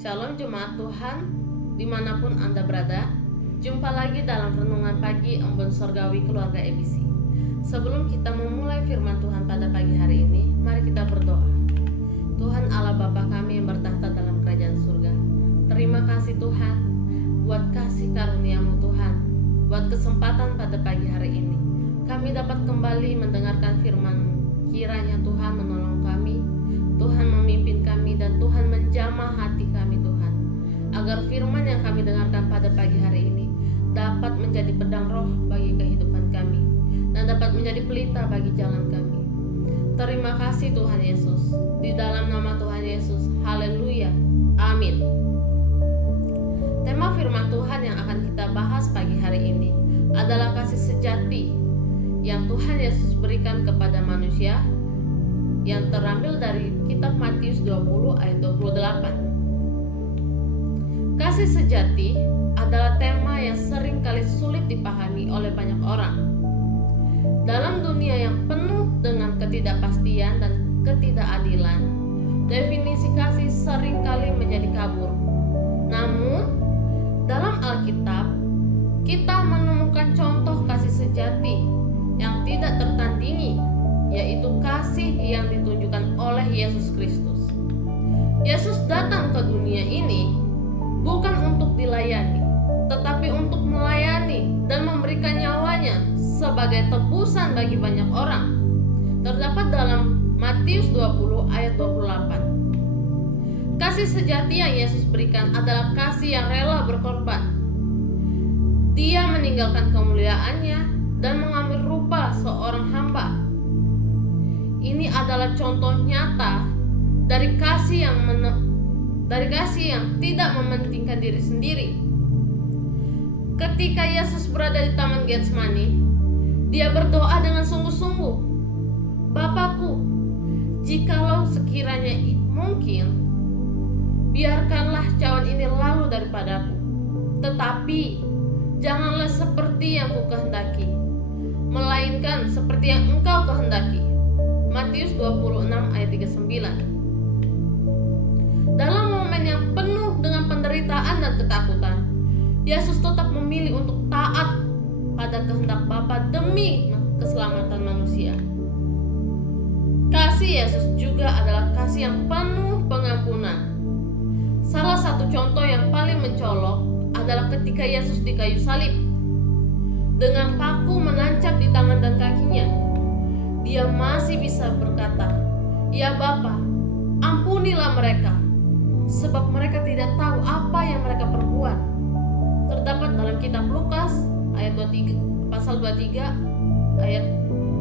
Shalom Jemaat Tuhan, dimanapun Anda berada. Jumpa lagi dalam Renungan Pagi Embun Sorgawi Keluarga EBC. Sebelum kita memulai firman Tuhan pada pagi hari ini, mari kita berdoa. Tuhan Allah Bapa kami yang bertahta dalam kerajaan surga, terima kasih Tuhan buat kasih karunia-Mu Tuhan, buat kesempatan pada pagi hari ini kami dapat kembali mendengarkan firman-Mu. Kiranya Tuhan menolong kami, Tuhan memimpin kami, dan Tuhan menjamah hati kami Tuhan, agar firman yang kami dengarkan pada pagi hari ini dapat menjadi pedang roh bagi kehidupan kami dan dapat menjadi pelita bagi jalan kami. Terima kasih Tuhan Yesus, di dalam nama Tuhan Yesus, haleluya, amin. Tema firman Tuhan yang akan kita bahas pagi hari ini adalah kasih sejati yang Tuhan Yesus berikan kepada manusia, yang terambil dari kitab Matius 20 ayat 28. Kasih sejati adalah tema yang sering kali sulit dipahami oleh banyak orang. Dalam dunia yang penuh dengan ketidakpastian dan ketidakadilan, definisi kasih sering kali menjadi kabur. Namun, dalam Alkitab, kita menemukan contoh kasih sejati yang tidak tertandingi, yaitu kasih yang ditunjukkan oleh Yesus Kristus. Yesus datang ke dunia ini bukan untuk dilayani, tetapi untuk melayani dan memberikan nyawanya sebagai tebusan bagi banyak orang. Terdapat dalam Matius 20 ayat 28. Kasih sejati yang Yesus berikan adalah kasih yang rela berkorban. Dia meninggalkan kemuliaannya dan mengambil rupa seorang hamba. Ini adalah contoh nyata dari kasih yang tidak mementingkan diri sendiri. Ketika Yesus berada di Taman Getsemani, dia berdoa dengan sungguh-sungguh, "Bapakku, jikalau sekiranya mungkin, biarkanlah cawan ini lalu daripadaku, tetapi janganlah seperti yang kukehendaki, melainkan seperti yang Engkau kehendaki." Matius 26 ayat 39. Dalam momen yang penuh dengan penderitaan dan ketakutan, Yesus tetap memilih untuk taat pada kehendak Bapa demi keselamatan manusia. Kasih Yesus juga adalah kasih yang penuh pengampunan. Salah satu contoh yang paling mencolok adalah ketika Yesus di kayu salib. Dengan paku menancap di tangan dan kakinya, dia masih bisa berkata, "Ya Bapa, ampunilah mereka, sebab mereka tidak tahu apa yang mereka perbuat." Terdapat dalam kitab Lukas ayat 23, pasal 23 ayat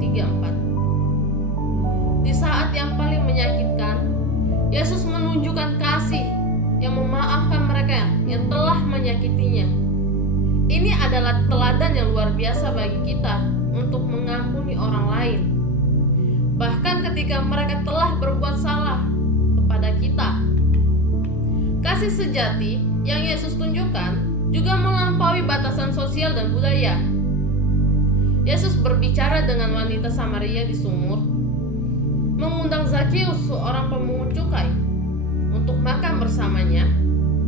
34. Di saat yang paling menyakitkan, Yesus menunjukkan kasih yang memaafkan mereka yang telah menyakitinya. Ini adalah teladan yang luar biasa bagi kita untuk mengampuni orang lain, bahkan ketika mereka telah berbuat salah kepada kita. Kasih sejati yang Yesus tunjukkan juga melampaui batasan sosial dan budaya. Yesus berbicara dengan wanita Samaria di sumur, mengundang Zakheus, seorang pemungut cukai, untuk makan bersamanya,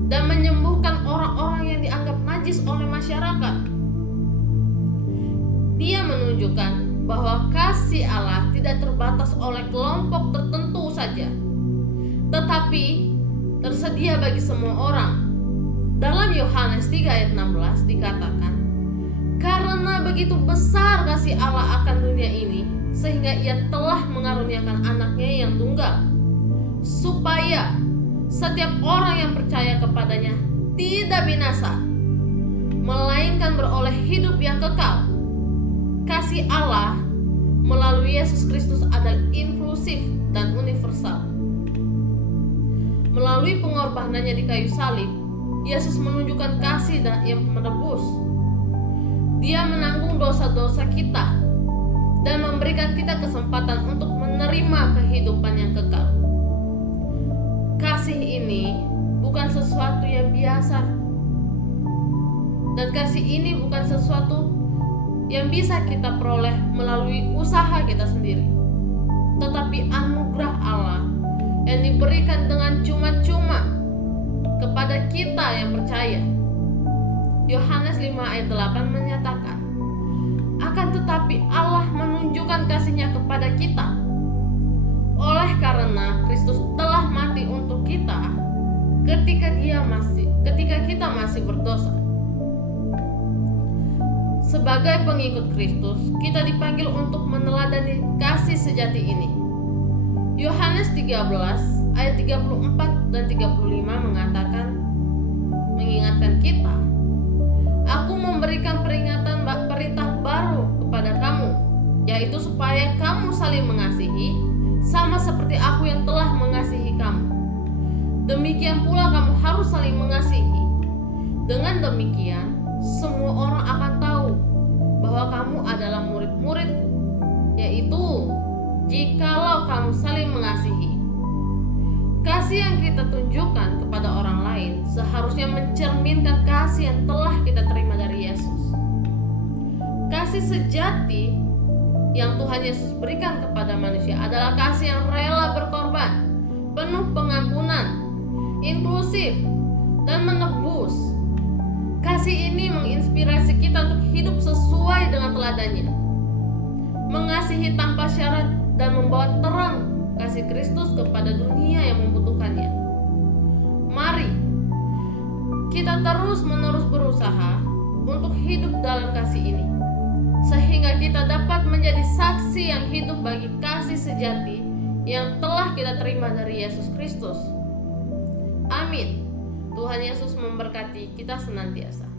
dan menyembuhkan orang-orang yang dianggap najis oleh masyarakat. Dia menunjukkan bahwa kasih Allah tidak terbatas oleh kelompok tertentu saja, tetapi tersedia bagi semua orang. Dalam Yohanes 3 ayat 16 dikatakan, "Karena begitu besar kasih Allah akan dunia ini, sehingga Ia telah mengaruniakan anaknya yang tunggal, supaya setiap orang yang percaya kepadanya tidak binasa, melainkan beroleh hidup yang kekal." Kasih Allah melalui Yesus Kristus adalah inklusif dan universal. Melalui pengorbanannya di kayu salib, Yesus menunjukkan kasih yang menebus. Dia menanggung dosa-dosa kita dan memberikan kita kesempatan untuk menerima kehidupan yang kekal. Kasih ini bukan sesuatu yang biasa, dan kasih ini bukan sesuatu yang bisa kita peroleh melalui usaha kita sendiri, tetapi anugerah Allah yang diberikan dengan cuma-cuma. kepada kita yang percaya. Yohanes 5 ayat 8 menyatakan, akan tetapi Allah menunjukkan kasih-Nya kepada kita oleh karena Kristus telah mati untuk kita ketika kita masih berdosa. Sebagai pengikut Kristus, kita dipanggil untuk meneladani kasih sejati ini. Yohanes 13 ayat 34 dan 35 mengingatkan kita, aku memberikan perintah baru kepada kamu, yaitu supaya kamu saling mengasihi, sama seperti aku yang telah mengasihi kamu. Demikian pula kamu harus saling mengasihi. Dengan demikian, semua orang akan tahu bahwa kamu adalah murid-muridku, yaitu jikalau kamu saling mengasihi. Kasih yang kita tunjukkan kepada orang lain seharusnya mencerminkan kasih yang telah kita terima dari Yesus. Kasih sejati yang Tuhan Yesus berikan kepada manusia adalah kasih yang rela berkorban, penuh pengampunan, inklusif, dan menebus. Kasih ini menginspirasi kita untuk hidup sesuai dengan teladannya, mengasihi tanpa syarat, dan membawa terang kasih Kristus kepada dunia yang membutuhkannya. Mari kita terus-menerus berusaha untuk hidup dalam kasih ini, sehingga kita dapat menjadi saksi yang hidup bagi kasih sejati yang telah kita terima dari Yesus Kristus. Amin. Tuhan Yesus memberkati kita senantiasa.